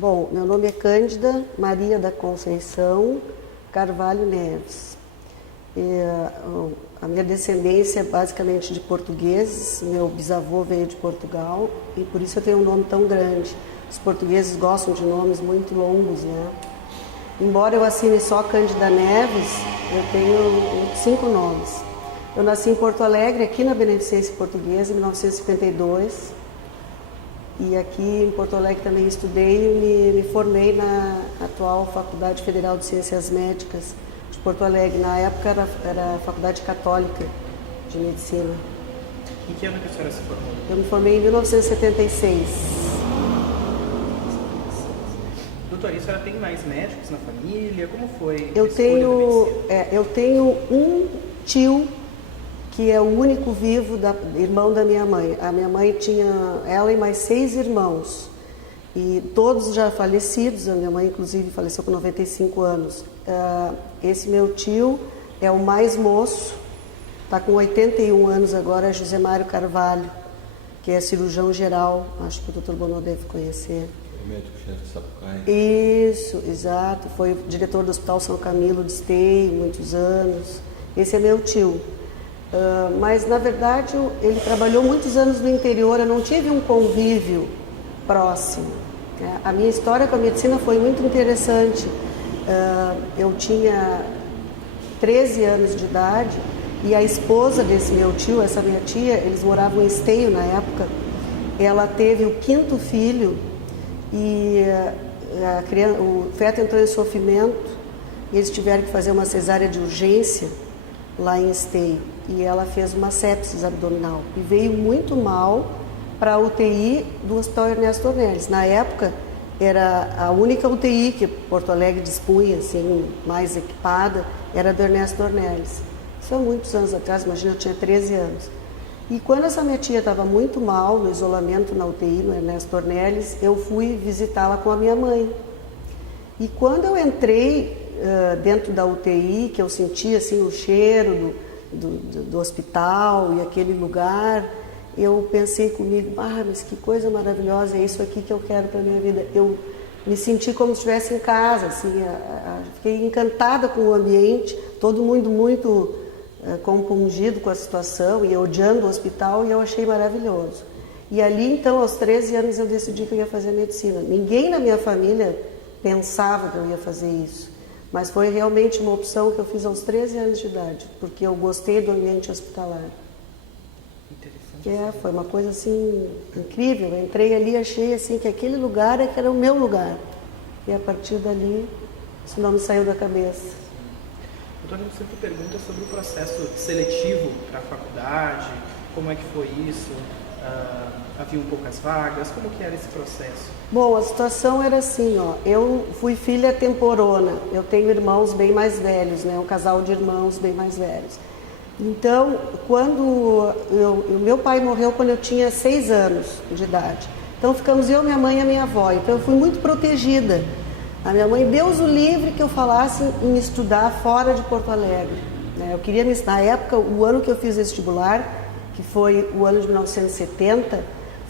Bom, meu nome é Cândida Maria da Conceição Carvalho Neves. A minha descendência é basicamente de portugueses, meu bisavô veio de Portugal e por isso eu tenho um nome tão grande. Os portugueses gostam de nomes muito longos, né? Embora eu assine só Cândida Neves, eu tenho 5 nomes. Eu nasci em Porto Alegre, aqui na Beneficência Portuguesa, em 1952. E aqui em Porto Alegre também estudei e me formei na atual Faculdade Federal de Ciências Médicas de Porto Alegre. Na época era a Faculdade Católica de Medicina. Em que ano que a senhora se formou? Eu me formei em 1976. Doutora, e a senhora tem mais médicos na família? Como foi Eu a escolha da medicina? eu tenho um tio que é o único vivo, irmão da minha mãe. A minha mãe tinha ela e mais 6 irmãos. E todos já falecidos, a minha mãe inclusive faleceu com 95 anos. Esse meu tio é o mais moço, está com 81 anos agora, é José Mário Carvalho, que é cirurgião geral, acho que o Dr. Bonô deve conhecer. O médico-chefe de Sapucaia. Isso, exato, foi diretor do Hospital São Camilo de Esteio, muitos anos. Esse é meu tio. Mas, na verdade, ele trabalhou muitos anos no interior, eu não tive um convívio próximo. A minha história com a medicina foi muito interessante. Eu tinha 13 anos de idade e a esposa desse meu tio, essa minha tia, eles moravam em Esteio na época, ela teve o 5º filho e o feto entrou em sofrimento e eles tiveram que fazer uma cesárea de urgência lá em Esteio. E ela fez uma sepsis abdominal e veio muito mal para a UTI do Hospital Ernesto Ornelis. Na época, era a única UTI que Porto Alegre dispunha, assim, mais equipada, era do Ernesto Ornelis. Isso há muitos anos atrás, imagina, eu tinha 13 anos. E quando essa minha tia estava muito mal, no isolamento na UTI, no Ernesto Ornelis, eu fui visitá-la com a minha mãe. E quando eu entrei dentro da UTI, que eu senti assim, o cheiro do hospital e aquele lugar, eu pensei comigo, mas que coisa maravilhosa, é isso aqui que eu quero para a minha vida. Eu me senti como se estivesse em casa, assim, fiquei encantada com o ambiente, todo mundo muito compungido com a situação e odiando o hospital, e eu achei maravilhoso. E ali, então, aos 13 anos, eu decidi que eu ia fazer medicina. Ninguém na minha família pensava que eu ia fazer isso. Mas foi realmente uma opção que eu fiz aos 13 anos de idade, porque eu gostei do ambiente hospitalar. Interessante. Foi uma coisa assim incrível. Eu entrei ali e achei assim que aquele lugar era o meu lugar. E a partir dali, isso não me saiu da cabeça. Doutora, eu sempre pergunta sobre o processo seletivo para a faculdade, como é que foi isso? Haviam poucas vagas, como que era esse processo? Bom, a situação era assim, eu fui filha temporona, eu tenho irmãos bem mais velhos, né, um casal de irmãos bem mais velhos. Então, quando meu pai morreu quando eu tinha 6 anos de idade, então ficamos eu, minha mãe e a minha avó, então eu fui muito protegida. A minha mãe, Deus o livre que eu falasse em estudar fora de Porto Alegre, né? Eu queria, na época, o ano que eu fiz vestibular, que foi o ano de 1970,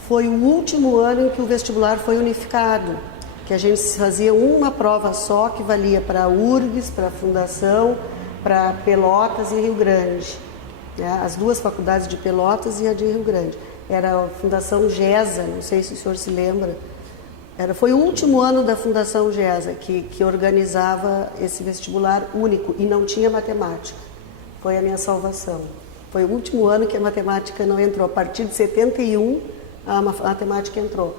foi o último ano em que o vestibular foi unificado, que a gente fazia uma prova só que valia para a URGS, para a Fundação, para Pelotas e Rio Grande. As 2 faculdades de Pelotas e a de Rio Grande. Era a Fundação GESA, não sei se o senhor se lembra. Foi o último ano da Fundação GESA que organizava esse vestibular único e não tinha matemática. Foi a minha salvação. Foi o último ano que a matemática não entrou. A partir de 71, a matemática entrou.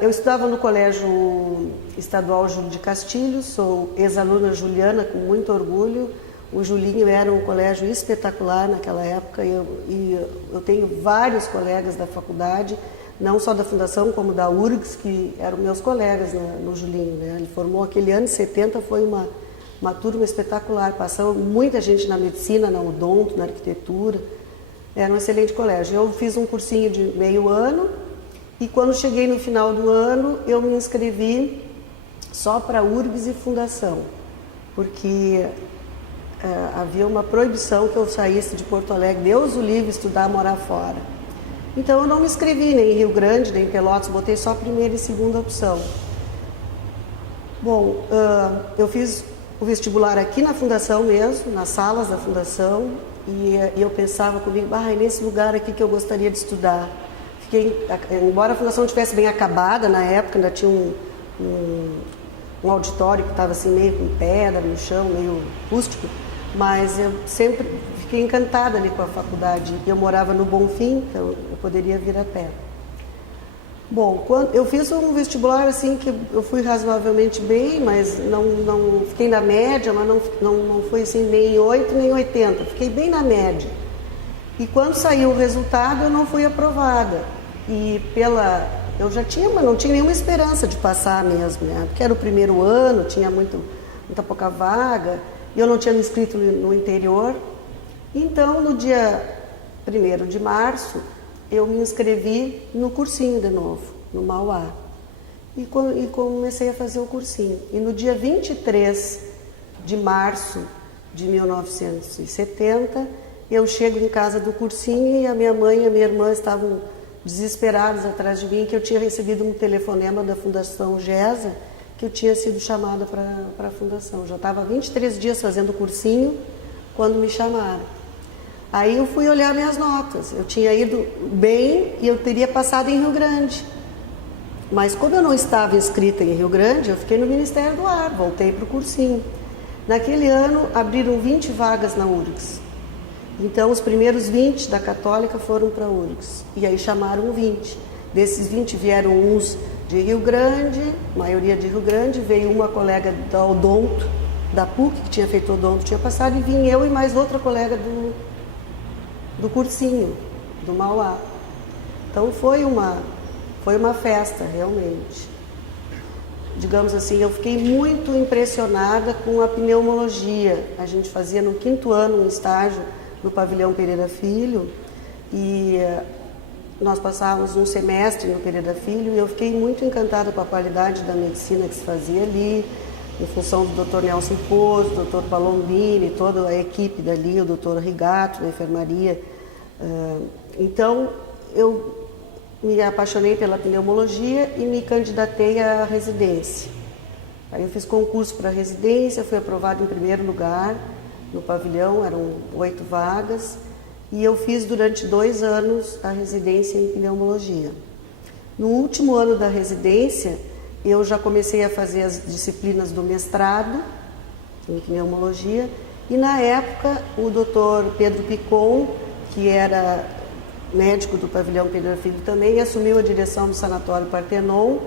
Eu estudava no Colégio Estadual Júlio de Castilhos, sou ex-aluna Juliana, com muito orgulho. O Julinho era um colégio espetacular naquela época e eu tenho vários colegas da faculdade, não só da Fundação, como da URGS, que eram meus colegas no Julinho, né? Ele formou aquele ano de 70, foi uma turma espetacular, passou muita gente na medicina, na odonto, na arquitetura, era um excelente colégio. Eu fiz um cursinho de meio ano e quando cheguei no final do ano eu me inscrevi só para URGS e Fundação, porque havia uma proibição que eu saísse de Porto Alegre, Deus o livre, estudar, morar fora. Então eu não me inscrevi nem em Rio Grande, nem em Pelotas, botei só a primeira e segunda opção. Bom, eu fiz o vestibular aqui na Fundação mesmo, nas salas da Fundação, e eu pensava comigo, é nesse lugar aqui que eu gostaria de estudar. Embora a Fundação estivesse bem acabada na época, ainda tinha um auditório que estava assim meio com pedra no chão, meio rústico, mas eu sempre fiquei encantada ali com a faculdade. Eu morava no Bonfim, então eu poderia vir a pé. Bom, eu fiz um vestibular assim que eu fui razoavelmente bem, mas não fiquei na média, mas não fui assim nem 8 nem 80, fiquei bem na média. E quando saiu o resultado eu não fui aprovada. E eu já tinha, mas não tinha nenhuma esperança de passar mesmo, né? Porque era o primeiro ano, tinha muita pouca vaga, e eu não tinha me inscrito no interior. Então, no dia 1º de março, eu me inscrevi no cursinho de novo, no Mauá. E comecei a fazer o cursinho. E no dia 23 de março de 1970, eu chego em casa do cursinho e a minha mãe e a minha irmã estavam desesperados atrás de mim, que eu tinha recebido um telefonema da Fundação GESA, que eu tinha sido chamada para a Fundação. Eu já estava 23 dias fazendo o cursinho quando me chamaram. Aí eu fui olhar minhas notas. Eu tinha ido bem e eu teria passado em Rio Grande. Mas como eu não estava inscrita em Rio Grande, eu fiquei no Ministério do Ar, voltei para o cursinho. Naquele ano, abriram 20 vagas na URGS. Então, os primeiros 20 da Católica foram para a URGS. E aí chamaram 20. Desses 20 vieram uns de Rio Grande, maioria de Rio Grande. Veio uma colega da Odonto, da PUC, que tinha feito Odonto, tinha passado. E vim eu e mais outra colega do cursinho, do Mauá. Então, foi uma festa, realmente. Digamos assim, eu fiquei muito impressionada com a pneumologia. A gente fazia no 5º ano um estágio no Pavilhão Pereira Filho, e nós passávamos um semestre no Pereira Filho, e eu fiquei muito encantada com a qualidade da medicina que se fazia ali, em função do Dr. Nelson Pozo, do Dr. Palombini, toda a equipe dali, o Dr. Rigato, da enfermaria. Então, eu me apaixonei pela pneumologia e me candidatei à residência. Aí eu fiz concurso para residência, fui aprovada em primeiro lugar, no pavilhão, eram 8 vagas, e eu fiz durante 2 anos a residência em pneumologia. No último ano da residência, eu já comecei a fazer as disciplinas do mestrado em pneumologia, e na época o Dr. Pedro Picon, que era médico do Pavilhão Pereira Filho também, assumiu a direção do Sanatório Partenon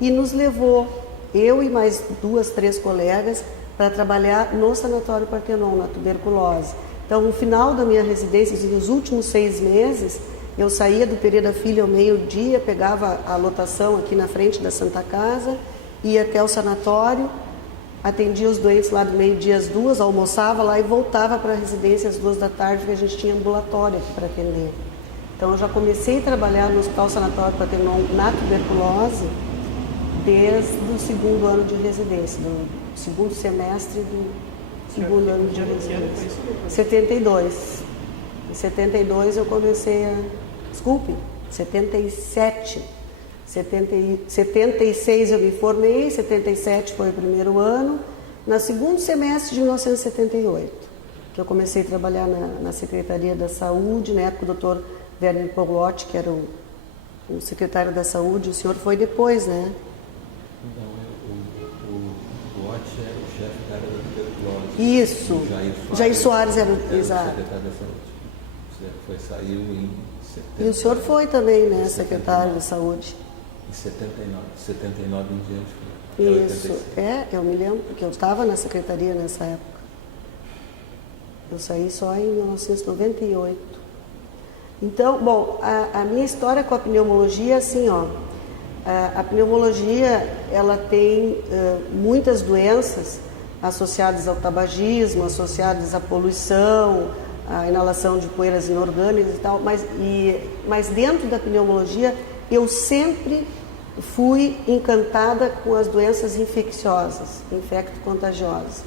e nos levou, eu e mais 2, 3 colegas, para trabalhar no Sanatório Partenon, na tuberculose. Então, no final da minha residência, nos últimos 6 meses, eu saía do Pereira Filho ao meio-dia, pegava a lotação aqui na frente da Santa Casa, ia até o sanatório, atendia os doentes lá do meio-dia às 2, almoçava lá e voltava para a residência às 2 da tarde, porque a gente tinha ambulatório aqui para atender. Então, eu já comecei a trabalhar no Hospital Sanatório Partenon na tuberculose desde o 2º ano de residência, do 2º semestre do 2º ano de residência. 72. Em 72 eu comecei a... Desculpe, 77. 76 eu me formei, 77 foi o primeiro ano. No 2º semestre de 1978, que eu comecei a trabalhar na Secretaria da Saúde, na época o Dr. Werner Poglotti, que era o secretário da Saúde. O senhor foi depois, né? Não, o Poglotti era o chefe da área da tuberculose. Isso. Jair Soares era o secretário da Saúde. Saiu em 70. E o senhor foi também, né, secretário da Saúde? Em 79 em diante. Isso, eu me lembro, porque eu estava na secretaria nessa época. Eu saí só em 1998. Então, bom, a minha história com a pneumologia é assim, ó. A pneumologia, ela tem muitas doenças associadas ao tabagismo, associadas à poluição, à inalação de poeiras inorgânicas e tal, mas dentro da pneumologia eu sempre fui encantada com as doenças infecciosas, infecto-contagiosas.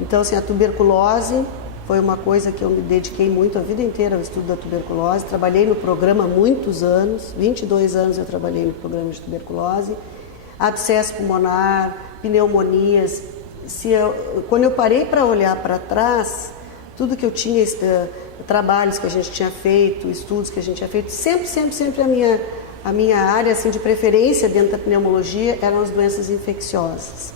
Então, assim, a tuberculose foi uma coisa que eu me dediquei muito a vida inteira ao estudo da tuberculose. Trabalhei no programa há muitos anos, 22 anos eu trabalhei no programa de tuberculose. Abscesso pulmonar, pneumonias. Quando eu parei para olhar para trás, tudo que eu tinha, trabalhos que a gente tinha feito, estudos que a gente tinha feito, sempre a minha área assim, de preferência dentro da pneumologia eram as doenças infecciosas.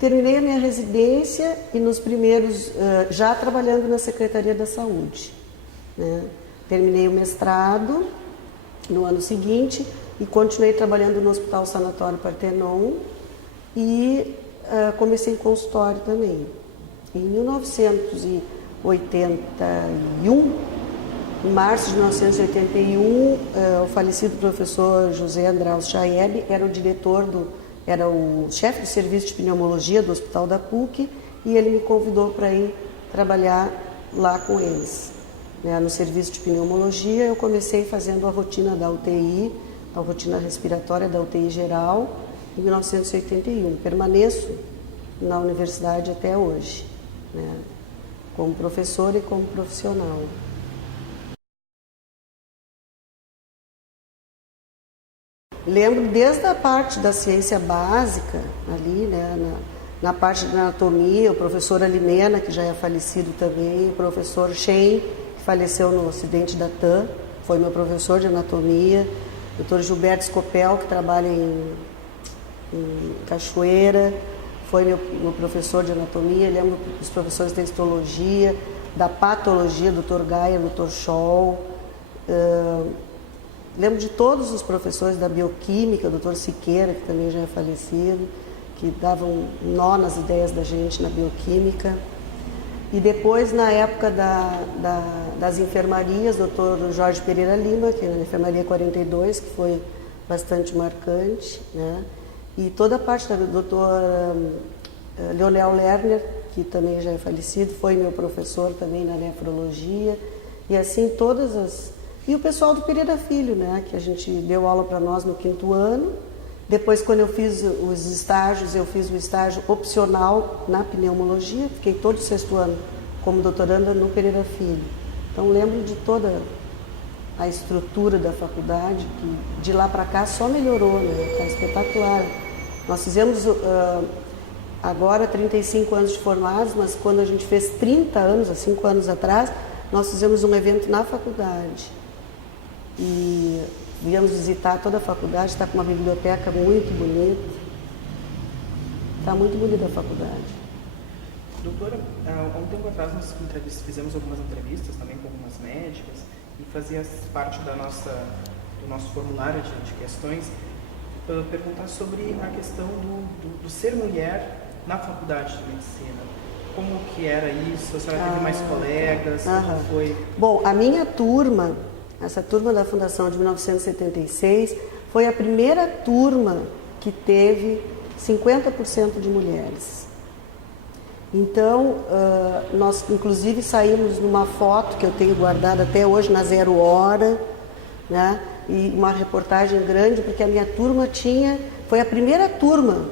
Terminei a minha residência e nos primeiros, já trabalhando na Secretaria da Saúde, né? Terminei o mestrado no ano seguinte e continuei trabalhando no Hospital Sanatório Partenon e comecei em consultório também. Em 1981, em março de 1981, o falecido professor José Andraus Chaeb era o chefe do serviço de pneumologia do Hospital da PUC e ele me convidou para ir trabalhar lá com eles. No serviço de pneumologia, eu comecei fazendo a rotina da UTI, a rotina respiratória da UTI geral, em 1981. Permaneço na universidade até hoje, né? Como professora e como profissional. Lembro desde a parte da ciência básica, ali, né, na parte de anatomia, o professor Alimena, que já é falecido também, o professor Shen, que faleceu no acidente da TAM, foi meu professor de anatomia, o doutor Gilberto Scopel, que trabalha em Cachoeira, foi meu professor de anatomia. Lembro dos professores da histologia, da patologia, doutor Gaia, doutor Scholl. Lembro de todos os professores da bioquímica, o doutor Siqueira, que também já é falecido, que davam nó nas ideias da gente na bioquímica. E depois, na época das enfermarias, doutor Jorge Pereira Lima, que era na enfermaria 42, que foi bastante marcante, né? E toda a parte do doutor Leonel Lerner, que também já é falecido, foi meu professor também na nefrologia. E assim, todas as... E o pessoal do Pereira Filho, né, que a gente deu aula para nós no 5º ano. Depois, quando eu fiz os estágios, eu fiz o estágio opcional na pneumologia. Fiquei todo o 6º ano como doutoranda no Pereira Filho. Então, lembro de toda a estrutura da faculdade, que de lá para cá só melhorou, né? Está espetacular. Nós fizemos agora 35 anos de formados, mas quando a gente fez 30 anos, há 5 anos atrás, nós fizemos um evento na faculdade. E viemos visitar toda a faculdade, está com uma biblioteca muito bonita. Está muito bonita a faculdade. Doutora, há um tempo atrás nós fizemos algumas entrevistas também com algumas médicas e fazia parte do nosso formulário de questões perguntar sobre a questão do ser mulher na faculdade de medicina. Como que era isso? A senhora teve mais colegas? Como foi? Bom, a minha turma, essa turma da fundação de 1976, foi a primeira turma que teve 50% de mulheres. Então, nós inclusive saímos numa foto que eu tenho guardada até hoje na Zero Hora, né? E uma reportagem grande, porque a minha turma foi a primeira turma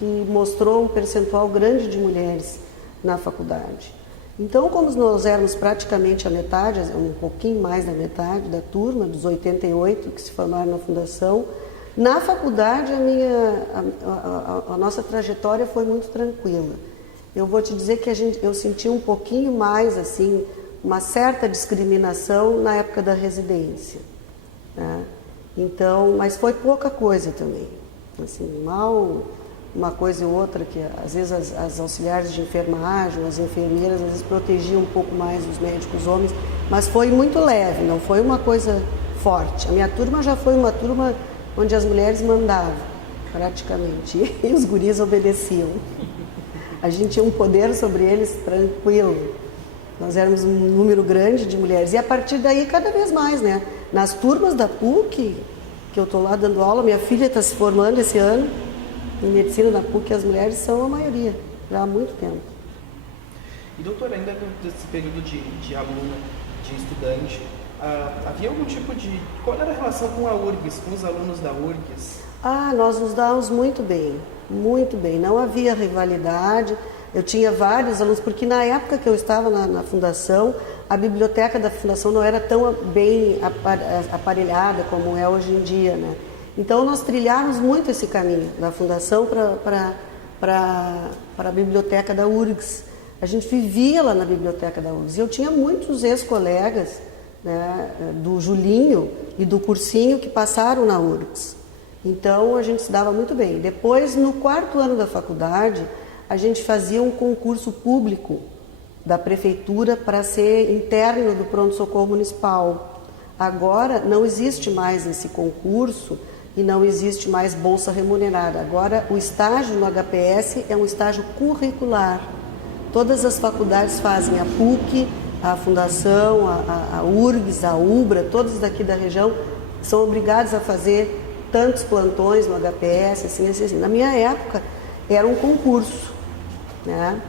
que mostrou um percentual grande de mulheres na faculdade. Então, como nós éramos praticamente a metade, um pouquinho mais da metade da turma, dos 88 que se formaram na fundação, na faculdade a nossa trajetória foi muito tranquila. Eu vou te dizer que eu senti um pouquinho mais, assim, uma certa discriminação na época da residência, né? Então, mas foi pouca coisa também. Assim, mal uma coisa e outra, que às vezes as auxiliares de enfermagem, as enfermeiras, às vezes protegiam um pouco mais os médicos homens, mas foi muito leve, não foi uma coisa forte. A minha turma já foi uma turma onde as mulheres mandavam, praticamente, e os guris obedeciam. A gente tinha um poder sobre eles tranquilo. Nós éramos um número grande de mulheres. E a partir daí, cada vez mais, né? Nas turmas da PUC, que eu estou lá dando aula, minha filha está se formando esse ano, em medicina da PUC, as mulheres são a maioria, já há muito tempo. E doutora, ainda nesse período de aluna, de estudante, havia algum tipo de... Qual era a relação com a URGS, com os alunos da URGS? Nós nos dávamos muito bem, muito bem. Não havia rivalidade. Eu tinha vários alunos, porque na época que eu estava na fundação, a biblioteca da fundação não era tão bem aparelhada como é hoje em dia, né? Então nós trilhamos muito esse caminho da fundação para a biblioteca da URGS. A gente vivia lá na biblioteca da URGS. E eu tinha muitos ex-colegas, né, do Julinho e do cursinho que passaram na URGS. Então a gente se dava muito bem. Depois, no 4º ano da faculdade, a gente fazia um concurso público da prefeitura para ser interno do pronto-socorro municipal. Agora não existe mais esse concurso e não existe mais bolsa remunerada. Agora o estágio no HPS é um estágio curricular. Todas as faculdades fazem, a PUC, a Fundação, a URGS, a UBRA, todos daqui da região são obrigados a fazer tantos plantões no HPS, assim. Na minha época era um concurso, né?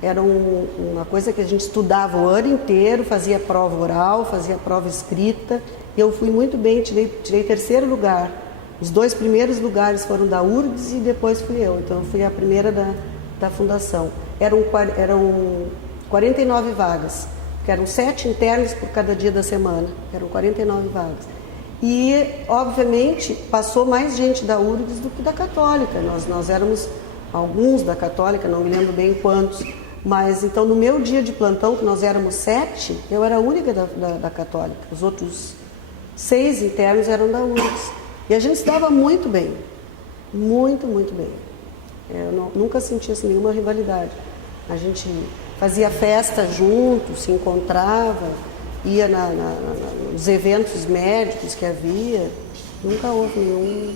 Era uma coisa que a gente estudava o ano inteiro, fazia prova oral, fazia prova escrita. E eu fui muito bem, tirei 3º lugar. Os 2 primeiros lugares foram da URGS e depois fui eu. Então eu fui a primeira da fundação. Eram 49 vagas, que eram 7 internos por cada dia da semana. Eram 49 vagas. E, obviamente, passou mais gente da URGS do que da Católica. Nós éramos alguns da Católica, não me lembro bem quantos. Mas, então, no meu dia de plantão, que nós éramos 7, eu era a única da Católica. Os outros 6 internos eram da URGS. E a gente se dava muito bem. Muito, muito bem. Eu nunca senti assim, nenhuma rivalidade. A gente fazia festa junto, se encontrava, ia nos eventos médicos que havia. Nunca houve nenhum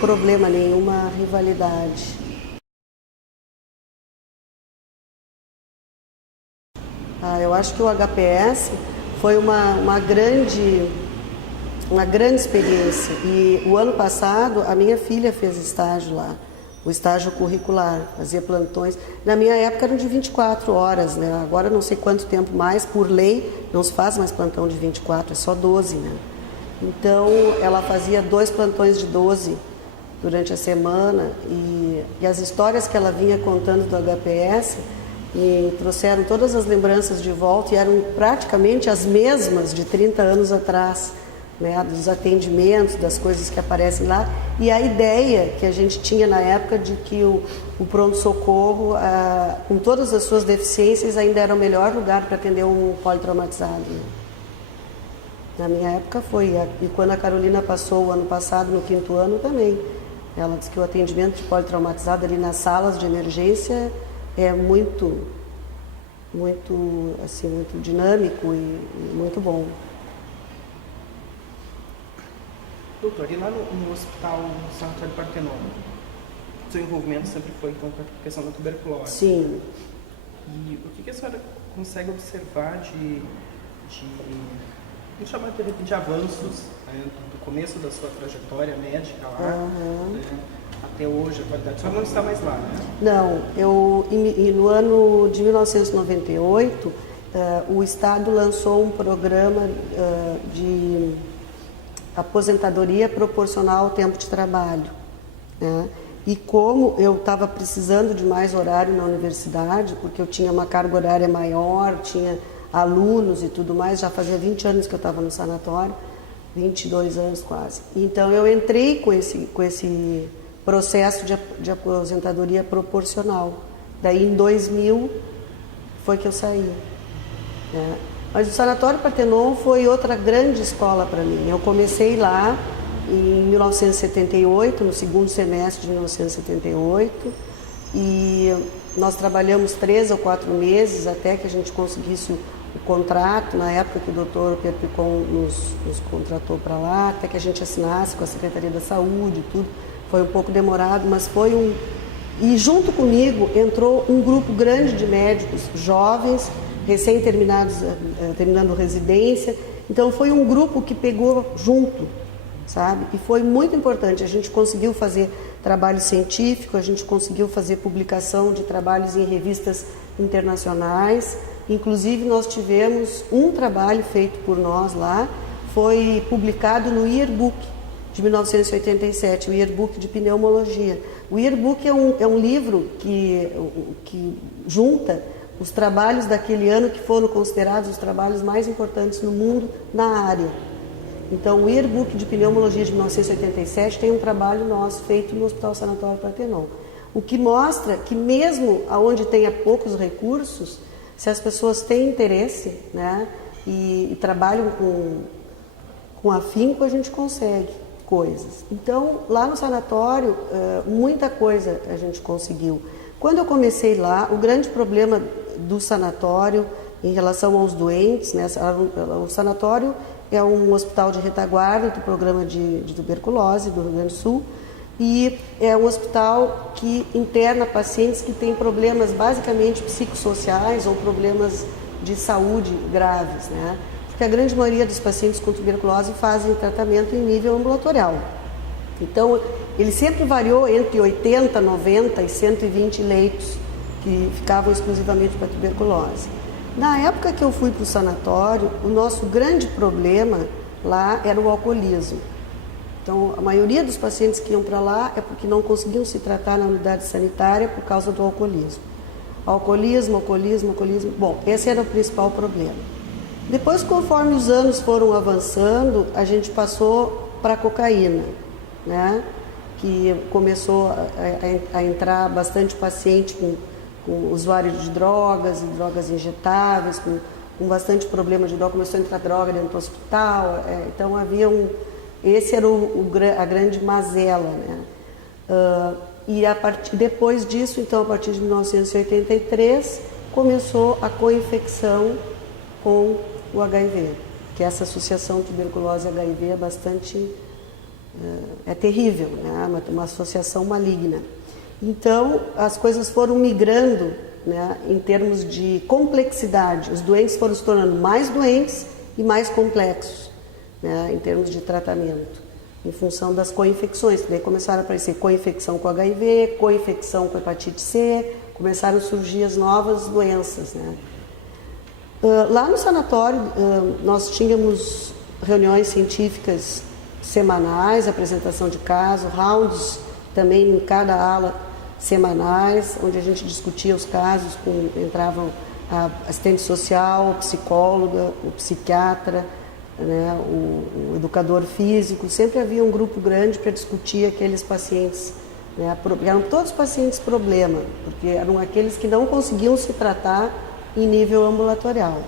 problema, nenhuma rivalidade. Eu acho que o HPS foi uma grande experiência. E o ano passado, a minha filha fez estágio lá, o estágio curricular, fazia plantões. Na minha época eram de 24 horas, né? Agora não sei quanto tempo mais, por lei, não se faz mais plantão de 24, é só 12, né? Então, ela fazia 2 plantões de 12 durante a semana e as histórias que ela vinha contando do HPS e trouxeram todas as lembranças de volta e eram praticamente as mesmas de 30 anos atrás, né, dos atendimentos, das coisas que aparecem lá, e a ideia que a gente tinha na época de que o pronto-socorro, com todas as suas deficiências, ainda era o melhor lugar para atender um politraumatizado. Né? Na minha época foi, e quando a Carolina passou o ano passado, no 5º ano também, ela disse que o atendimento de politraumatizado ali nas salas de emergência é muito dinâmico e muito bom. Doutor, e lá no hospital Sanatório Partenon, o seu envolvimento sempre foi então, com a questão da tuberculose? Sim. E o que a senhora consegue observar vamos chamar de avanços, né, do começo da sua trajetória médica lá, né, até hoje, a atualidade? A senhora não está mais lá, né? Não, no ano de 1998, o Estado lançou um programa de aposentadoria proporcional ao tempo de trabalho, né? E como eu estava precisando de mais horário na universidade, porque eu tinha uma carga horária maior, tinha alunos e tudo mais, já fazia 20 anos que eu estava no sanatório, 22 anos quase. Então eu entrei com esse processo de aposentadoria proporcional. Daí em 2000 foi que eu saí, né? Mas o Sanatório Partenon foi outra grande escola para mim. Eu comecei lá em 1978, no 2º semestre de 1978, e nós trabalhamos 3 ou 4 meses até que a gente conseguisse o contrato, na época que o doutor Pedro Picon nos contratou para lá, até que a gente assinasse com a Secretaria da Saúde e tudo. Foi um pouco demorado, mas foi E junto comigo entrou um grupo grande de médicos jovens, terminando residência. Então foi um grupo que pegou junto, sabe? E foi muito importante. A gente conseguiu fazer trabalho científico, a gente conseguiu fazer publicação de trabalhos em revistas internacionais. Inclusive nós tivemos um trabalho feito por nós lá, foi publicado no Yearbook de 1987, o Yearbook de Pneumologia. O Yearbook é um livro que junta os trabalhos daquele ano que foram considerados os trabalhos mais importantes no mundo na área. Então, o Yearbook de Pneumologia de 1987 tem um trabalho nosso feito no Hospital Sanatório Partenon. O que mostra que mesmo onde tenha poucos recursos, se as pessoas têm interesse, né, e trabalham com afinco, a gente consegue coisas. Então, lá no sanatório, muita coisa a gente conseguiu. Quando eu comecei lá, o grande problema do sanatório em relação aos doentes, né, o sanatório é um hospital de retaguarda do programa de tuberculose do Rio Grande do Sul, e é um hospital que interna pacientes que têm problemas basicamente psicossociais ou problemas de saúde graves, né? Porque a grande maioria dos pacientes com tuberculose fazem tratamento em nível ambulatorial. Então, ele sempre variou entre 80, 90 e 120 leitos que ficavam exclusivamente para tuberculose. Na época que eu fui para o sanatório, o nosso grande problema lá era o alcoolismo. Então, a maioria dos pacientes que iam para lá é porque não conseguiam se tratar na unidade sanitária por causa do alcoolismo. Alcoolismo. Bom, esse era o principal problema. Depois, conforme os anos foram avançando, a gente passou para a cocaína, né? Que começou a entrar bastante paciente com usuário de drogas e drogas injetáveis, com bastante problema de droga, começou a entrar droga dentro do hospital, então havia esse era a grande mazela, né? E depois disso, então, a partir de 1983, começou a coinfecção com o HIV, que essa associação tuberculose HIV é bastante, é terrível, né? Uma associação maligna. Então, as coisas foram migrando, né, em termos de complexidade. Os doentes foram se tornando mais doentes e mais complexos, né, em termos de tratamento, em função das coinfecções. Daí começaram a aparecer coinfecção com HIV, coinfecção com hepatite C, começaram a surgir as novas doenças, né. Lá no sanatório, nós tínhamos reuniões científicas semanais, apresentação de casos, rounds também em cada ala semanais, onde a gente discutia os casos, entravam a assistente social, a psicóloga, o psiquiatra, né, o educador físico. Sempre havia um grupo grande para discutir aqueles pacientes, né, eram todos pacientes problema, porque eram aqueles que não conseguiam se tratar em nível ambulatorial.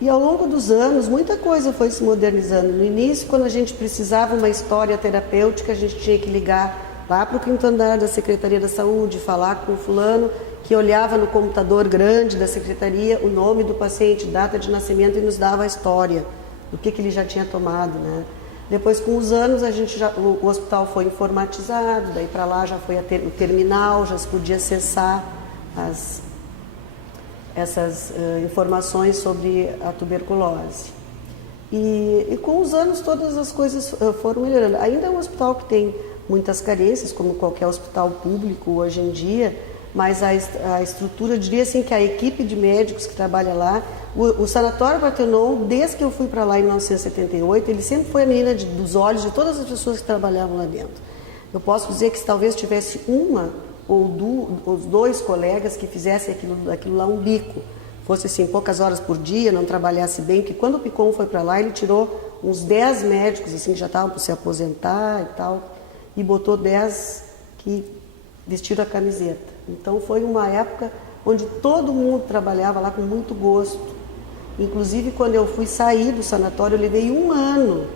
E ao longo dos anos, muita coisa foi se modernizando. No início, quando a gente precisava uma história terapêutica, a gente tinha que ligar lá para o 5º andar da Secretaria da Saúde, falar com o fulano que olhava no computador grande da Secretaria o nome do paciente, data de nascimento, e nos dava a história do que ele já tinha tomado, né? Depois, com os anos, o hospital foi informatizado, daí para lá já foi o terminal, já se podia acessar essas informações sobre a tuberculose. E com os anos todas as coisas foram melhorando. Ainda é um hospital que tem muitas carências, como qualquer hospital público hoje em dia, mas a estrutura, eu diria assim que a equipe de médicos que trabalha lá, o Sanatório Partenon, desde que eu fui para lá em 1978, ele sempre foi a menina dos olhos de todas as pessoas que trabalhavam lá dentro. Eu posso dizer que se talvez tivesse uma ou dois colegas que fizessem aquilo lá um bico, fosse assim, poucas horas por dia, não trabalhasse bem, que quando o Picon foi para lá, ele tirou uns 10 médicos assim, que já estavam para se aposentar e tal, e botou 10 que vestiram a camiseta. Então foi uma época onde todo mundo trabalhava lá com muito gosto. Inclusive, quando eu fui sair do sanatório, eu levei 1 ano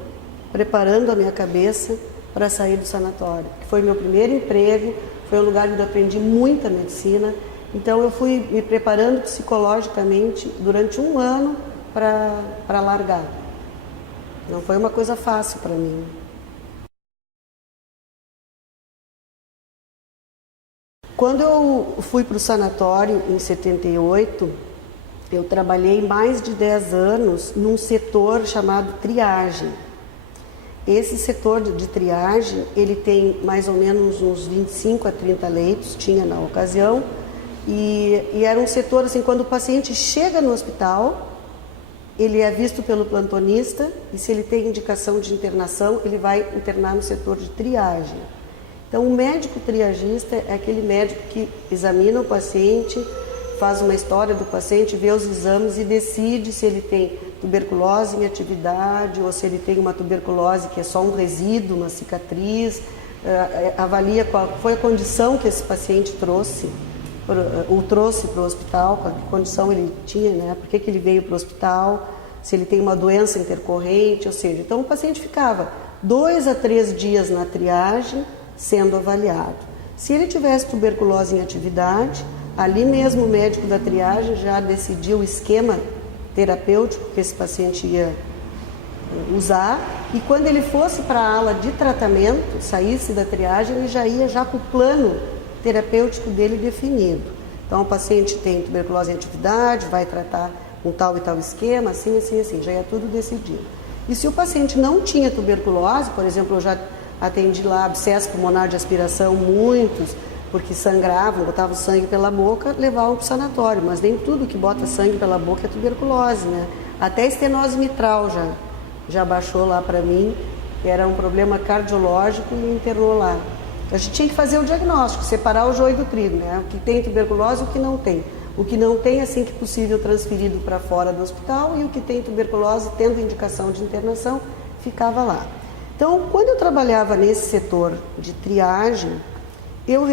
preparando a minha cabeça para sair do sanatório, que foi meu primeiro emprego, foi um lugar onde eu aprendi muita medicina. Então eu fui me preparando psicologicamente durante 1 ano para largar. Não foi uma coisa fácil para mim. Quando eu fui para o sanatório em 78, eu trabalhei mais de 10 anos num setor chamado triagem. Esse setor de triagem, ele tem mais ou menos uns 25 a 30 leitos, tinha na ocasião, e era um setor assim, quando o paciente chega no hospital, ele é visto pelo plantonista, e se ele tem indicação de internação, ele vai internar no setor de triagem. Então, o médico triagista é aquele médico que examina o paciente, faz uma história do paciente, vê os exames e decide se ele tem tuberculose em atividade ou se ele tem uma tuberculose que é só um resíduo, uma cicatriz, avalia qual foi a condição que esse paciente trouxe para o hospital, qual condição ele tinha, né? Por que ele veio para o hospital, se ele tem uma doença intercorrente, ou seja, então o paciente ficava 2 a 3 dias na triagem sendo avaliado. Se ele tivesse tuberculose em atividade, ali mesmo o médico da triagem já decidiu o esquema terapêutico que esse paciente ia usar, e quando ele fosse para a ala de tratamento, saísse da triagem, ele já ia já com o plano terapêutico dele definido. Então o paciente tem tuberculose em atividade, vai tratar com tal e tal esquema, assim, já é tudo decidido. E se o paciente não tinha tuberculose, por exemplo, eu já atendi lá abscesso pulmonar de aspiração, muitos, porque sangravam, botavam sangue pela boca, levavam para o sanatório, mas nem tudo que bota sangue pela boca é tuberculose, né? Até estenose mitral já baixou lá para mim, que era um problema cardiológico, e internou lá. A gente tinha que fazer o diagnóstico, separar o joio do trigo, né? O que tem tuberculose e o que não tem. O que não tem, assim que possível, transferido para fora do hospital, e o que tem tuberculose, tendo indicação de internação, ficava lá. Então, quando eu trabalhava nesse setor de triagem, eu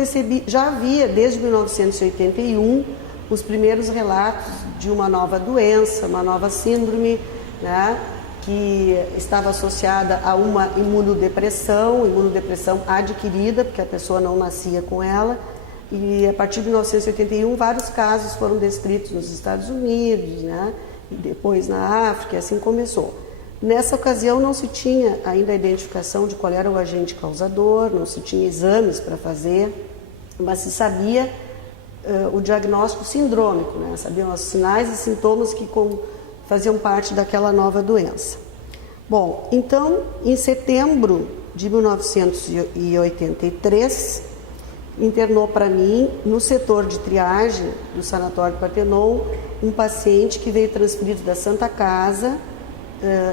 já havia, desde 1981, os primeiros relatos de uma nova doença, uma nova síndrome, né, que estava associada a uma imunodepressão adquirida, porque a pessoa não nascia com ela. E a partir de 1981, vários casos foram descritos nos Estados Unidos, né, e depois na África, e assim começou. Nessa ocasião não se tinha ainda a identificação de qual era o agente causador, não se tinha exames para fazer, mas se sabia o diagnóstico sindrômico, né? Sabiam os sinais e sintomas que faziam parte daquela nova doença. Bom, então, em setembro de 1983, internou para mim, no setor de triagem do Sanatório Partenon, um paciente que veio transferido da Santa Casa,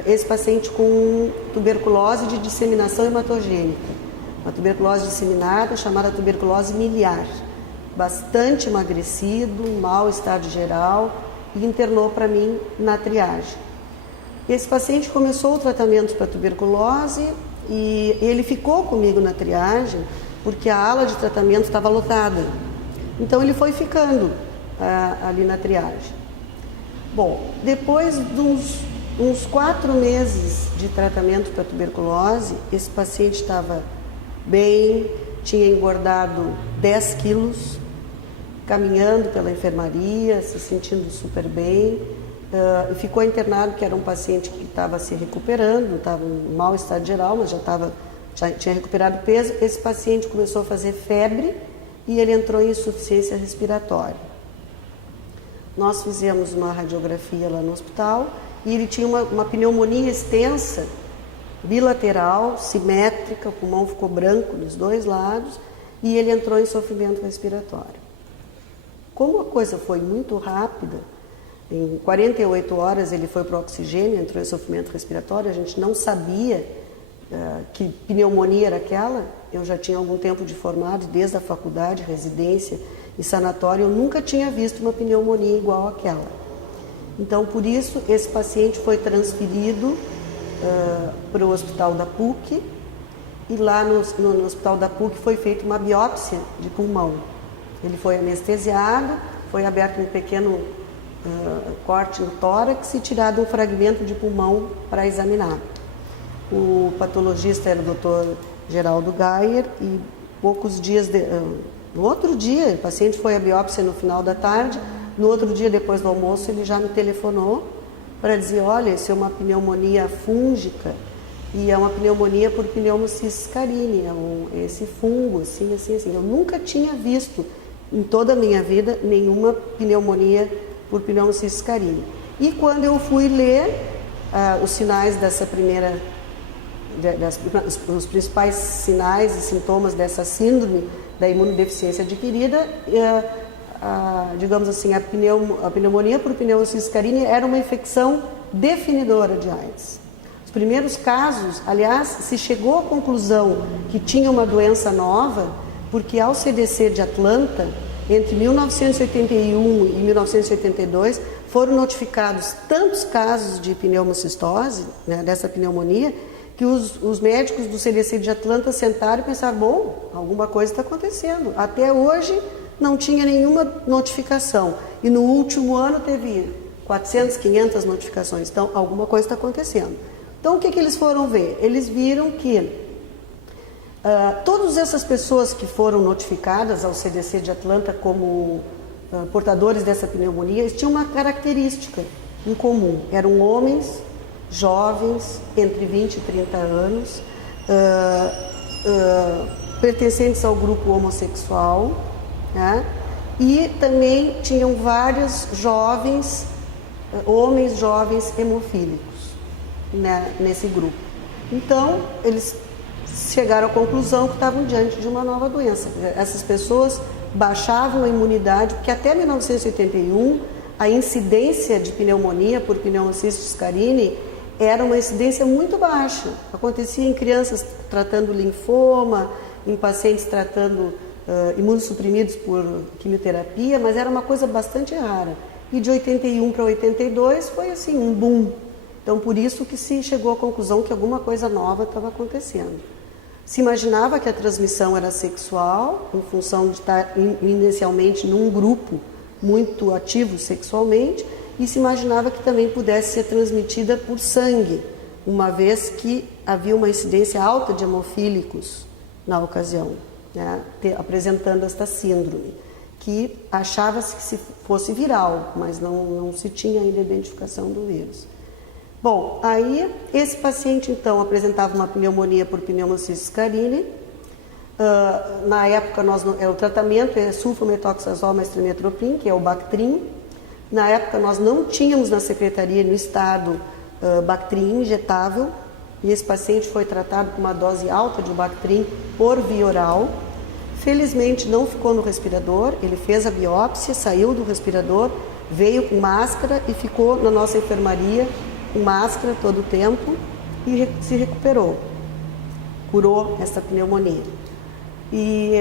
esse paciente com tuberculose de disseminação hematogênica, uma tuberculose disseminada chamada tuberculose miliar, bastante emagrecido, mau estado geral, e internou para mim na triagem. Esse paciente começou o tratamento para tuberculose e ele ficou comigo na triagem porque a ala de tratamento estava lotada. Então ele foi ficando ali na triagem. Bom, depois de uns 4 meses de tratamento para tuberculose, esse paciente estava bem, tinha engordado 10 quilos, caminhando pela enfermaria, se sentindo super bem, ficou internado, que era um paciente que estava se recuperando, estava em mau estado geral, mas já tinha recuperado peso. Esse paciente começou a fazer febre e ele entrou em insuficiência respiratória. Nós fizemos uma radiografia lá no hospital e ele tinha uma pneumonia extensa, bilateral, simétrica, o pulmão ficou branco dos 2 lados e ele entrou em sofrimento respiratório. Como a coisa foi muito rápida, em 48 horas ele foi para o oxigênio, entrou em sofrimento respiratório, a gente não sabia que pneumonia era aquela. Eu já tinha algum tempo de formado, desde a faculdade, residência e sanatório, eu nunca tinha visto uma pneumonia igual àquela. Então, por isso, esse paciente foi transferido para o hospital da PUC, e lá no hospital da PUC foi feita uma biópsia de pulmão. Ele foi anestesiado, foi aberto um pequeno corte no tórax e tirado um fragmento de pulmão para examinar. O patologista era o Dr. Geraldo Gayer e poucos dias, no outro dia, o paciente foi à biópsia no final da tarde, no outro dia, depois do almoço, ele já me telefonou para dizer, olha, isso é uma pneumonia fúngica e é uma pneumonia por Pneumocystis carini, esse fungo, assim. Eu nunca tinha visto em toda a minha vida nenhuma pneumonia por Pneumocystis carini. E quando eu fui ler os sinais dessa primeira, os principais sinais e sintomas dessa síndrome da imunodeficiência adquirida, digamos assim, a pneumonia por Pneumocystis carini era uma infecção definidora de AIDS. Os primeiros casos, aliás, se chegou à conclusão que tinha uma doença nova, porque ao CDC de Atlanta, entre 1981 e 1982, foram notificados tantos casos de pneumocistose, né, dessa pneumonia, que os médicos do CDC de Atlanta sentaram e pensaram, bom, alguma coisa está acontecendo. Até hoje não tinha nenhuma notificação. E no último ano teve 400, 500 notificações. Então, alguma coisa está acontecendo. Então, o que eles foram ver? Eles viram que todas essas pessoas que foram notificadas ao CDC de Atlanta como portadores dessa pneumonia, eles tinham uma característica em comum. Eram homens jovens, entre 20 e 30 anos, pertencentes ao grupo homossexual, né? E também tinham vários jovens, homens jovens hemofílicos, né, nesse grupo. Então, eles chegaram à conclusão que estavam diante de uma nova doença. Essas pessoas baixavam a imunidade, porque até 1981 a incidência de pneumonia por pneumocistis carini era uma incidência muito baixa. Acontecia em crianças tratando linfoma, em pacientes tratando imunossuprimidos por quimioterapia, mas era uma coisa bastante rara. E de 81 para 82 foi assim, um boom. Então, por isso que se chegou à conclusão que alguma coisa nova estava acontecendo. Se imaginava que a transmissão era sexual, em função de estar inicialmente num grupo muito ativo sexualmente, e se imaginava que também pudesse ser transmitida por sangue, uma vez que havia uma incidência alta de hemofílicos na ocasião, né, apresentando esta síndrome, que achava-se que se fosse viral, mas não se tinha ainda identificação do vírus. Bom, aí esse paciente então apresentava uma pneumonia por pneumocistis carini. Na época o tratamento é sulfametoxazol mais trimestoprim, que é o Bactrim. Na época nós não tínhamos na secretaria no estado Bactrim injetável, e esse paciente foi tratado com uma dose alta de Bactrim por via oral. Felizmente não ficou no respirador, ele fez a biópsia, saiu do respirador, veio com máscara e ficou na nossa enfermaria com máscara todo o tempo e se recuperou, curou essa pneumonia. E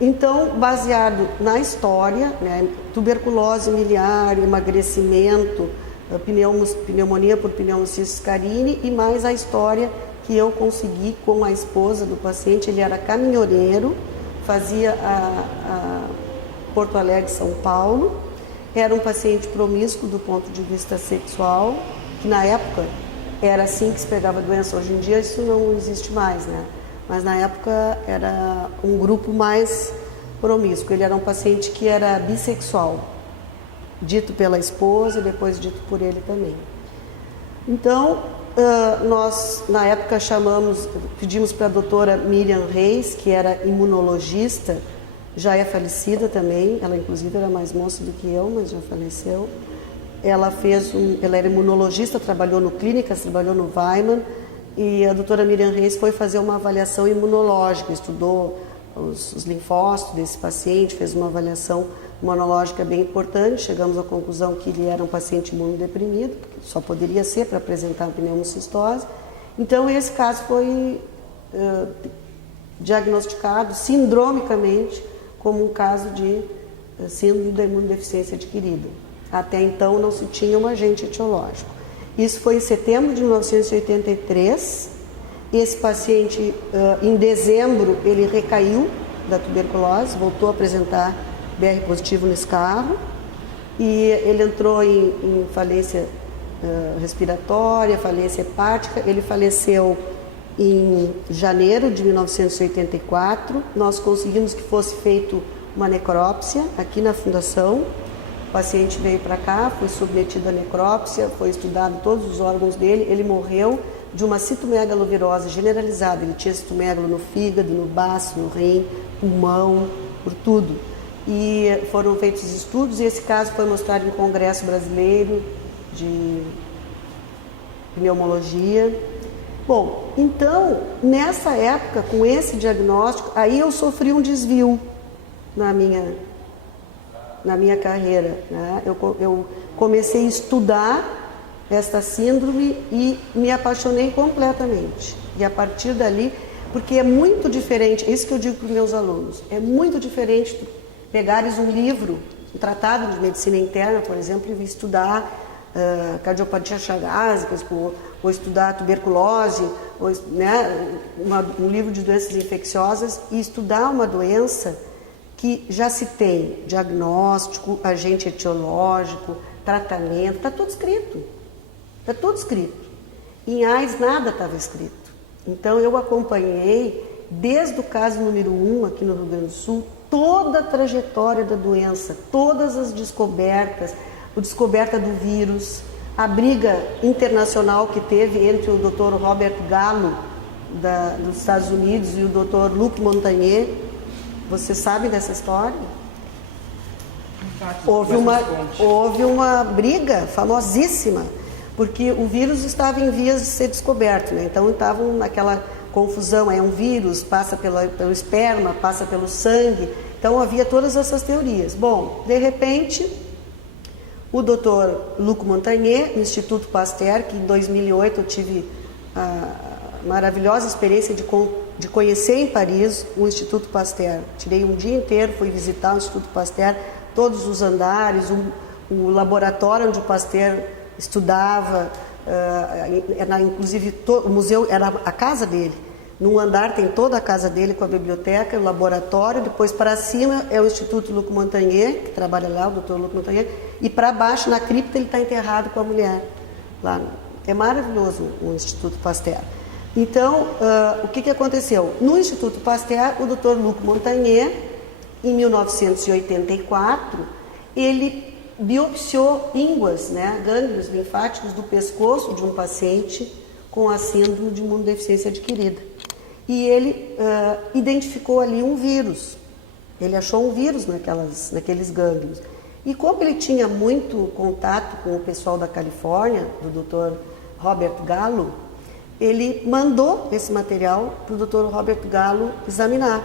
então, baseado na história, né, tuberculose miliar, emagrecimento, pneumonia por pneumocistis carini e mais a história que eu consegui com a esposa do paciente. Ele era caminhoneiro, fazia a Porto Alegre, São Paulo, era um paciente promíscuo do ponto de vista sexual, que na época era assim que se pegava a doença. Hoje em dia isso não existe mais, né? Mas na época era um grupo mais promíscuo. Ele era um paciente que era bissexual, dito pela esposa e depois dito por ele também. Então, nós na época pedimos para a doutora Miriam Reis, que era imunologista, já é falecida também, ela inclusive era mais moça do que eu, mas já faleceu. Ela era imunologista, trabalhou no Clínicas, trabalhou no Weiman, e a doutora Miriam Reis foi fazer uma avaliação imunológica, estudou os linfócitos desse paciente, fez uma avaliação imunológica bem importante. Chegamos à conclusão que ele era um paciente imunodeprimido, porque só poderia ser para apresentar pneumocistose. Então, esse caso foi diagnosticado sindromicamente como um caso de síndrome da imunodeficiência adquirida. Até então não se tinha um agente etiológico. Isso foi em setembro de 1983. Esse paciente, em dezembro, ele recaiu da tuberculose, voltou a apresentar BR positivo no escarro, e ele entrou em falência respiratória, falência hepática. Ele faleceu em janeiro de 1984. Nós conseguimos que fosse feito uma necrópsia aqui na fundação. O paciente veio para cá, foi submetido à necrópsia, foi estudado todos os órgãos dele. Ele morreu de uma citomegalovirose generalizada. Ele tinha citomegalo no fígado, no baço, no rim, pulmão, por tudo. E foram feitos estudos, e esse caso foi mostrado em Congresso Brasileiro de Pneumologia. Bom, então, nessa época, com esse diagnóstico, aí eu sofri um desvio na minha carreira, né? Eu comecei a estudar esta síndrome e me apaixonei completamente. E a partir dali, porque é muito diferente, é isso que eu digo para os meus alunos, é muito diferente tu pegares um livro um tratado de medicina interna, por exemplo, e estudar cardiopatia chagásica, ou estudar tuberculose, ou, né, um livro de doenças infecciosas, e estudar uma doença que já se tem diagnóstico, agente etiológico, tratamento, está tudo escrito. Está tudo escrito. Em AIDS nada estava escrito. Então eu acompanhei, desde o caso número 1 aqui no Rio Grande do Sul, toda a trajetória da doença, todas as descobertas, a descoberta do vírus, a briga internacional que teve entre o Dr. Robert Gallo, dos Estados Unidos, e o Dr. Luc Montagnier. Você sabe dessa história? Houve uma briga famosíssima, porque o vírus estava em vias de ser descoberto, né? Então estavam naquela confusão, é um vírus, passa pelo esperma, passa pelo sangue, então havia todas essas teorias. Bom, de repente, o Dr. Luc Montagnier, no Instituto Pasteur, que em 2008 eu tive a maravilhosa experiência de conhecer em Paris o Instituto Pasteur. Tirei um dia inteiro, fui visitar o Instituto Pasteur, todos os andares, o laboratório onde o Pasteur estudava, inclusive o museu era a casa dele. Num andar tem toda a casa dele com a biblioteca, o laboratório, depois para cima é o Instituto Luc Montagnier, que trabalha lá, o Dr. Luc Montagnier, e para baixo, na cripta, ele está enterrado com a mulher. Lá. É maravilhoso o Instituto Pasteur. Então, o que aconteceu? No Instituto Pasteur, o Dr. Luc Montagnier, em 1984, ele biopsiou ínguas, né, gânglios linfáticos do pescoço de um paciente com a síndrome de imunodeficiência adquirida. E ele identificou ali um vírus. Ele achou um vírus naqueles gânglios. E como ele tinha muito contato com o pessoal da Califórnia, do Dr. Robert Gallo, ele mandou esse material para o Dr. Robert Gallo examinar.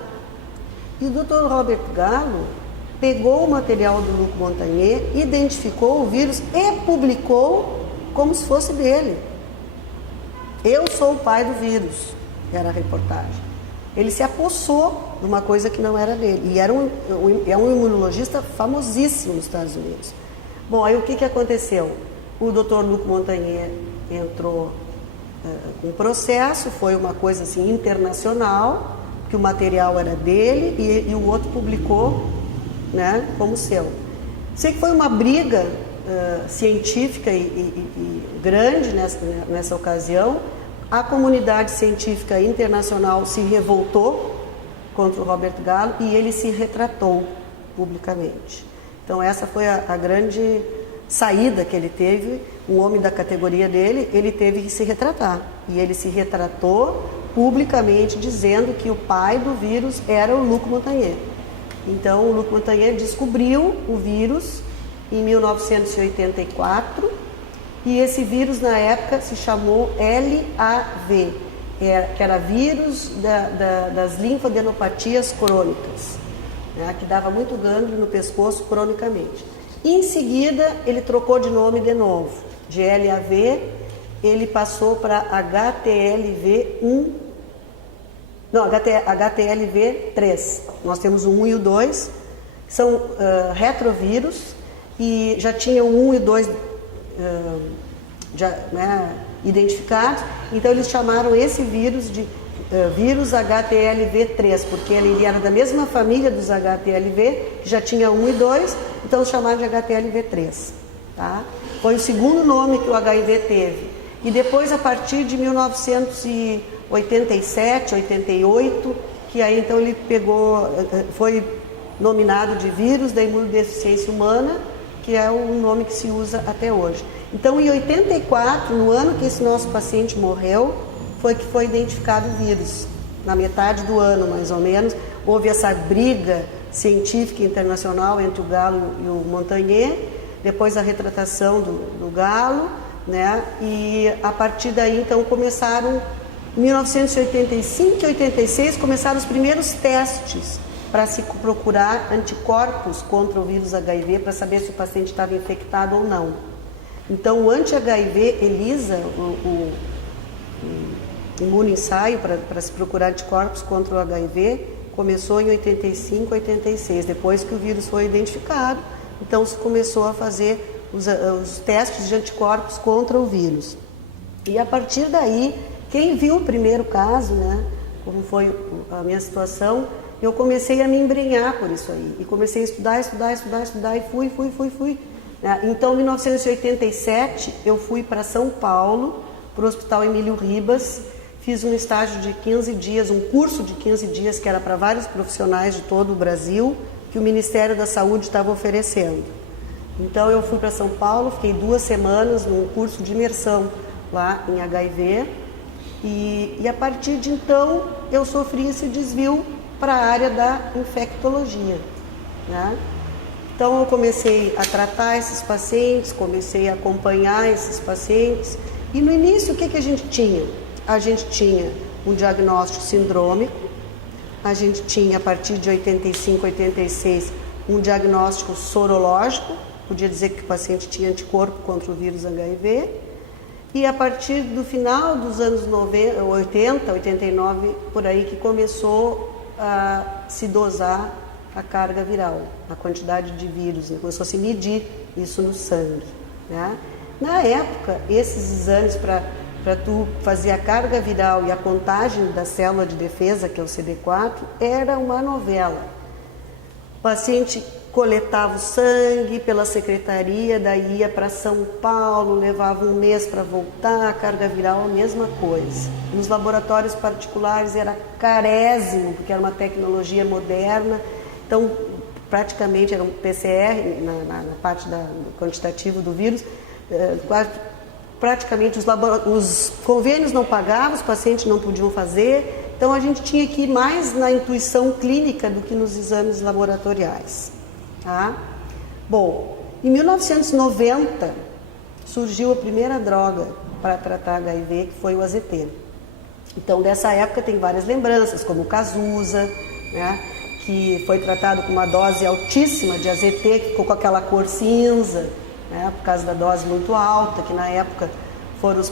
E o Dr. Robert Gallo pegou o material do Luc Montagnier, identificou o vírus e publicou como se fosse dele. Eu sou o pai do vírus, era a reportagem. Ele se apossou de uma coisa que não era dele. E é um imunologista famosíssimo nos Estados Unidos. Bom, aí o que aconteceu? O Dr. Luc Montagnier entrou com um processo, foi uma coisa assim internacional, que o material era dele e o outro publicou, né, como seu. Sei que foi uma briga científica e grande nessa ocasião. A comunidade científica internacional se revoltou contra o Robert Gallo e ele se retratou publicamente. Então essa foi a grande saída que ele teve. Um homem da categoria dele, ele teve que se retratar. E ele se retratou publicamente dizendo que o pai do vírus era o Luc Montagnier. Então o Luc Montagnier descobriu o vírus em 1984 e esse vírus na época se chamou LAV, que era vírus das linfadenopatias crônicas, né, que dava muito gânglio no pescoço cronicamente. Em seguida ele trocou de nome de novo, de LAV ele passou para HTLV1, não, HTLV3. Nós temos o 1 e o 2, são retrovírus, e já tinha o 1 e o 2 identificados, então eles chamaram esse vírus de vírus HTLV3, porque ele era da mesma família dos HTLV, que já tinha 1 e 2, então chamaram de HTLV3. Tá? Foi o segundo nome que o HIV teve. E depois, a partir de 1987, 88, que aí então ele foi nominado de vírus da imunodeficiência humana, que é o nome que se usa até hoje. Então, em 84, no ano que esse nosso paciente morreu, foi que foi identificado o vírus. Na metade do ano, mais ou menos, houve essa briga científica internacional entre o Gallo e o Montagnier, depois a retratação do Gallo, né? E a partir daí, então, começaram, em 1985 e 86, começaram os primeiros testes para se procurar anticorpos contra o vírus HIV, para saber se o paciente estava infectado ou não. Então, o anti-HIV ELISA, o imunoensaio para se procurar anticorpos contra o HIV, começou em 85, 86, depois que o vírus foi identificado, então se começou a fazer os testes de anticorpos contra o vírus. E a partir daí, quem viu o primeiro caso, né, como foi a minha situação, eu comecei a me embrenhar por isso aí. E comecei a estudar e fui. Então, em 1987, eu fui para São Paulo, para o Hospital Emílio Ribas, fiz um estágio de 15 dias, um curso de 15 dias, que era para vários profissionais de todo o Brasil, que o Ministério da Saúde estava oferecendo. Então, eu fui para São Paulo, fiquei 2 semanas num curso de imersão lá em HIV, e a partir de então, eu sofri esse desvio para a área da infectologia, né? Então eu comecei a tratar esses pacientes, comecei a acompanhar esses pacientes e no início o que a gente tinha? A gente tinha um diagnóstico sindrômico, a gente tinha a partir de 85, 86 um diagnóstico sorológico, podia dizer que o paciente tinha anticorpo contra o vírus HIV e a partir do final dos anos 80, 89, por aí que começou a se dosar a carga viral, a quantidade de vírus, né? Começou a se medir isso no sangue, né? Na época, esses exames para tu fazer a carga viral e a contagem da célula de defesa, que é o CD4, era uma novela. O paciente coletava o sangue pela secretaria, daí ia para São Paulo, levava um mês para voltar, a carga viral a mesma coisa. Nos laboratórios particulares era carésimo, porque era uma tecnologia moderna, então praticamente era um PCR na parte do quantitativo do vírus, praticamente os convênios não pagavam, os pacientes não podiam fazer, então a gente tinha que ir mais na intuição clínica do que nos exames laboratoriais. Tá? Bom, em 1990 surgiu a primeira droga para tratar HIV, que foi o AZT. Então, dessa época tem várias lembranças, como o Cazuza, né, que foi tratado com uma dose altíssima de AZT, que ficou com aquela cor cinza, né, por causa da dose muito alta, que na época foram o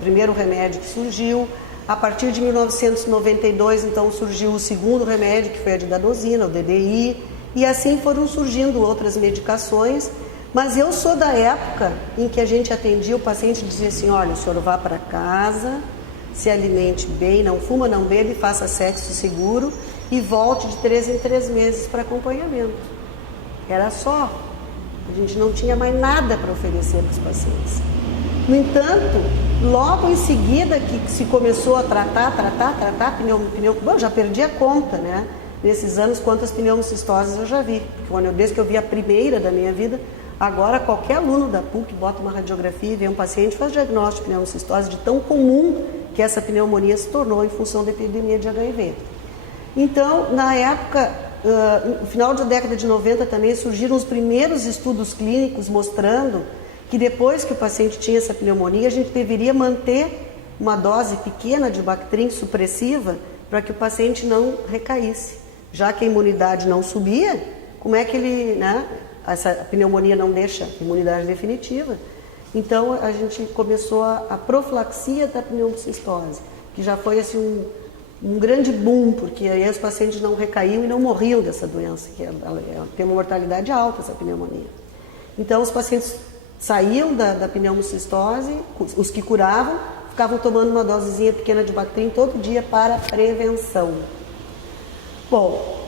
primeiro remédio que surgiu. A partir de 1992, então, surgiu o segundo remédio, que foi a didanosina, o DDI, e assim foram surgindo outras medicações, mas eu sou da época em que a gente atendia o paciente e dizia assim, olha, o senhor vá para casa, se alimente bem, não fuma, não bebe, faça sexo seguro e volte de 3 em 3 meses para acompanhamento. Era só, a gente não tinha mais nada para oferecer para os pacientes. No entanto, logo em seguida que se começou a tratar bom, já perdi a conta, né? Nesses anos, quantas pneumocistoses eu já vi. Porque desde que eu vi a primeira da minha vida, agora qualquer aluno da PUC bota uma radiografia e vê um paciente, faz diagnóstico de pneumocistose, de tão comum que essa pneumonia se tornou em função da epidemia de HIV. Então, na época, no final da década de 90 também surgiram os primeiros estudos clínicos mostrando que depois que o paciente tinha essa pneumonia, a gente deveria manter uma dose pequena de Bactrim supressiva para que o paciente não recaísse. Já que a imunidade não subia, como é que ele, né, essa pneumonia não deixa imunidade definitiva? Então a gente começou a profilaxia da pneumocistose, que já foi assim um grande boom, porque aí os pacientes não recaíam e não morriam dessa doença, que ela tem uma mortalidade alta, essa pneumonia. Então os pacientes saíam da pneumocistose, os que curavam, ficavam tomando uma dosezinha pequena de Bactrim todo dia para prevenção. Bom,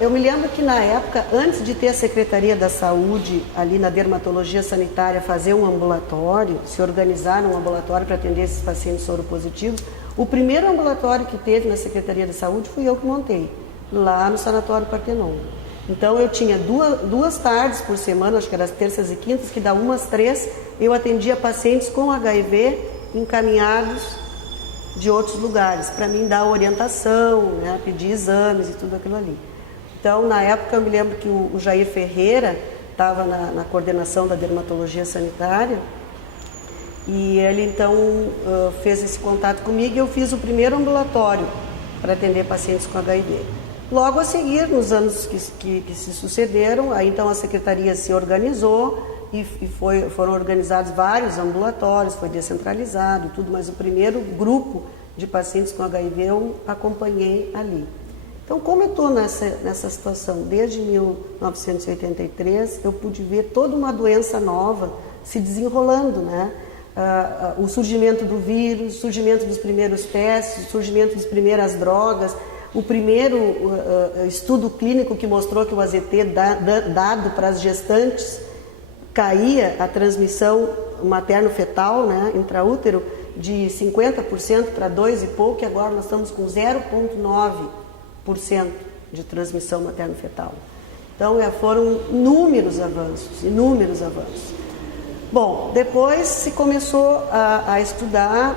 eu me lembro que na época, antes de ter a Secretaria da Saúde, ali na dermatologia sanitária, fazer um ambulatório, se organizar num ambulatório para atender esses pacientes soropositivos, o primeiro ambulatório que teve na Secretaria da Saúde fui eu que montei, lá no Sanatório Partenon. Então eu tinha duas tardes por semana, acho que eram as terças e quintas, que dá umas 3, eu atendia pacientes com HIV encaminhados de outros lugares, para mim dar orientação, né, pedir exames e tudo aquilo ali. Então, na época, eu me lembro que o Jair Ferreira estava na coordenação da dermatologia sanitária e ele, então, fez esse contato comigo e eu fiz o primeiro ambulatório para atender pacientes com HIV. Logo a seguir, nos anos que se sucederam, aí então a Secretaria se organizou e foram organizados vários ambulatórios, foi descentralizado e tudo, mas o primeiro grupo de pacientes com HIV eu acompanhei ali. Então, como eu estou nessa situação desde 1983, eu pude ver toda uma doença nova se desenrolando, né? O surgimento do vírus, o surgimento dos primeiros testes, o surgimento das primeiras drogas, o primeiro estudo clínico que mostrou que o AZT dado para as gestantes caía a transmissão materno-fetal, né, intraútero, de 50% para 2 e pouco, e agora nós estamos com 0,9% de transmissão materno-fetal. Então, foram inúmeros avanços. Bom, depois se começou a estudar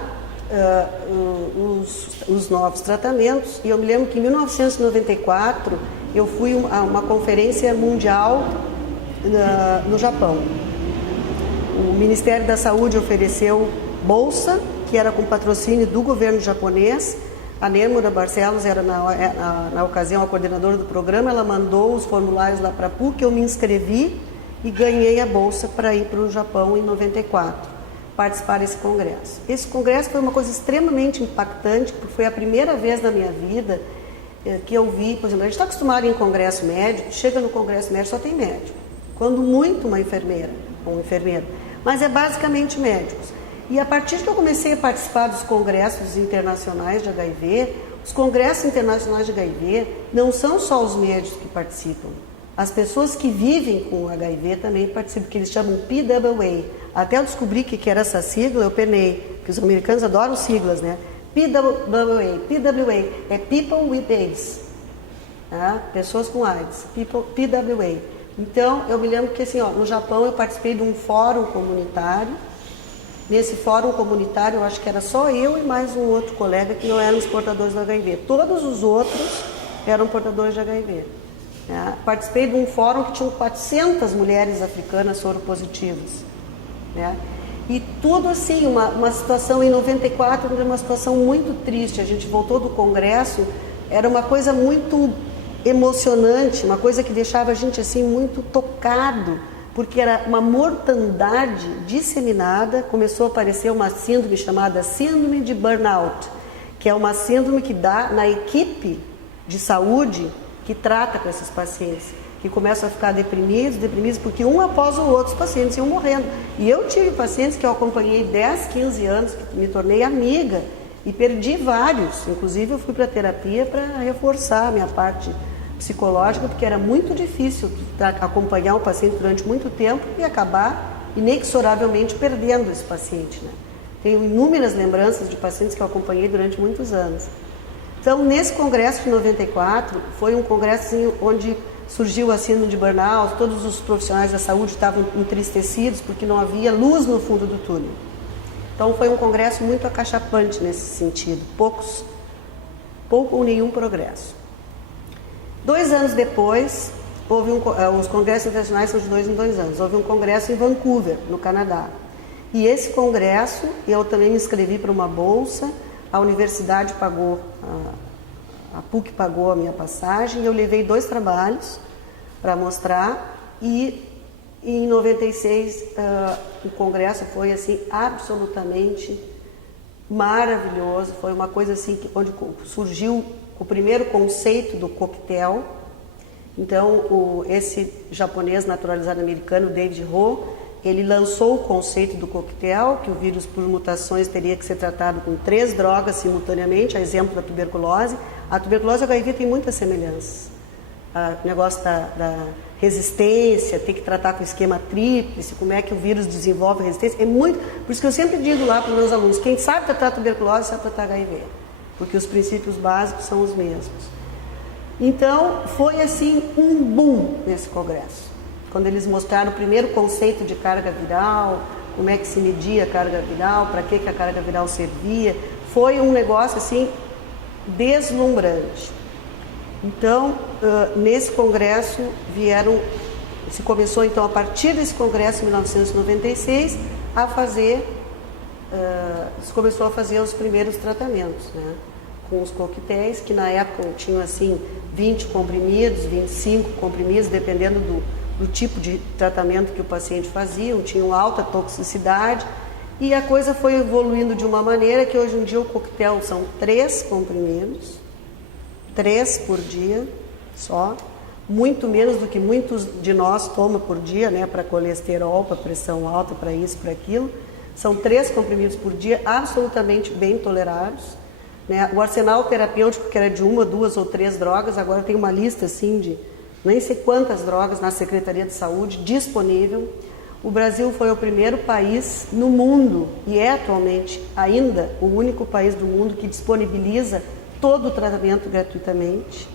os novos tratamentos, e eu me lembro que em 1994 eu fui a uma conferência mundial no Japão. O Ministério da Saúde ofereceu bolsa, que era com patrocínio do governo japonês. A Nêmora Barcelos era na ocasião a coordenadora do programa, ela mandou os formulários lá para a PUC, eu me inscrevi e ganhei a bolsa para ir para o Japão em 94, participar desse congresso. Esse congresso foi uma coisa extremamente impactante, porque foi a primeira vez na minha vida que eu vi, por exemplo, a gente está acostumado em congresso médico, chega no congresso médico só tem médico, quando muito uma enfermeira ou um enfermeiro, mas é basicamente médicos. E a partir que eu comecei a participar dos congressos internacionais de HIV, os congressos internacionais de HIV não são só os médicos que participam, as pessoas que vivem com HIV também participam, que eles chamam PWA. Até eu descobri o que era essa sigla, eu penei, que os americanos adoram siglas, né? PWA é People with AIDS, tá? Pessoas com AIDS, PWA. Então, eu me lembro que assim, no Japão eu participei de um fórum comunitário. Nesse fórum comunitário, eu acho que era só eu e mais um outro colega que não éramos portadores do HIV. Todos os outros eram portadores de HIV. Né? Participei de um fórum que tinha 400 mulheres africanas soropositivas. Né? E tudo assim, uma situação em 94, uma situação muito triste. A gente voltou do congresso, era uma coisa muito emocionante, uma coisa que deixava a gente assim muito tocado, porque era uma mortandade disseminada. Começou a aparecer uma síndrome chamada síndrome de burnout, que é uma síndrome que dá na equipe de saúde que trata com esses pacientes, que começam a ficar deprimidos, porque um após o outro os pacientes iam morrendo. E eu tive pacientes que eu acompanhei 10, 15 anos, que me tornei amiga, e perdi vários. Inclusive eu fui para terapia para reforçar a minha parte psicológica, porque era muito difícil acompanhar um paciente durante muito tempo e acabar inexoravelmente perdendo esse paciente, né? Tenho inúmeras lembranças de pacientes que eu acompanhei durante muitos anos. Então, nesse congresso de 94, foi um congresso assim, onde surgiu a síndrome de burnout, todos os profissionais da saúde estavam entristecidos porque não havia luz no fundo do túnel. Então, foi um congresso muito acachapante nesse sentido, pouco ou nenhum progresso. 2 anos depois, houve os congressos internacionais são de 2 em 2 anos, houve um congresso em Vancouver, no Canadá. E esse congresso, eu também me inscrevi para uma bolsa, a universidade pagou, a PUC pagou a minha passagem, eu levei 2 trabalhos para mostrar, e em 96 o congresso foi assim absolutamente maravilhoso, foi uma coisa assim onde surgiu o primeiro conceito do coquetel. Então, esse japonês naturalizado americano, David Ho, ele lançou o conceito do coquetel, que o vírus por mutações teria que ser tratado com 3 drogas simultaneamente, a exemplo da tuberculose. A tuberculose e o HIV tem muitas semelhanças. O negócio da resistência, tem que tratar com esquema tríplice, como é que o vírus desenvolve resistência, é muito... Por isso que eu sempre digo lá para os meus alunos, quem sabe tratar tuberculose sabe tratar HIV, porque os princípios básicos são os mesmos. Então, foi assim um boom nesse congresso. Quando eles mostraram o primeiro conceito de carga viral, como é que se media a carga viral, para que a carga viral servia, foi um negócio assim deslumbrante. Então, nesse congresso se começou então a partir desse congresso em 1996 se começou a fazer os primeiros tratamentos, né? Com os coquetéis, que na época tinham assim 20 comprimidos, 25 comprimidos, dependendo do tipo de tratamento que o paciente fazia, tinham alta toxicidade, e a coisa foi evoluindo de uma maneira que hoje em dia o coquetel são 3 comprimidos, 3 por dia só, muito menos do que muitos de nós tomam por dia, né, para colesterol, para pressão alta, para isso, para aquilo. São 3 comprimidos por dia, absolutamente bem tolerados, né? O arsenal terapêutico, que era de 1, 2 ou 3 drogas, agora tem uma lista assim de nem sei quantas drogas na Secretaria de Saúde disponível. O Brasil foi o primeiro país no mundo, e é atualmente ainda o único país do mundo que disponibiliza todo o tratamento gratuitamente.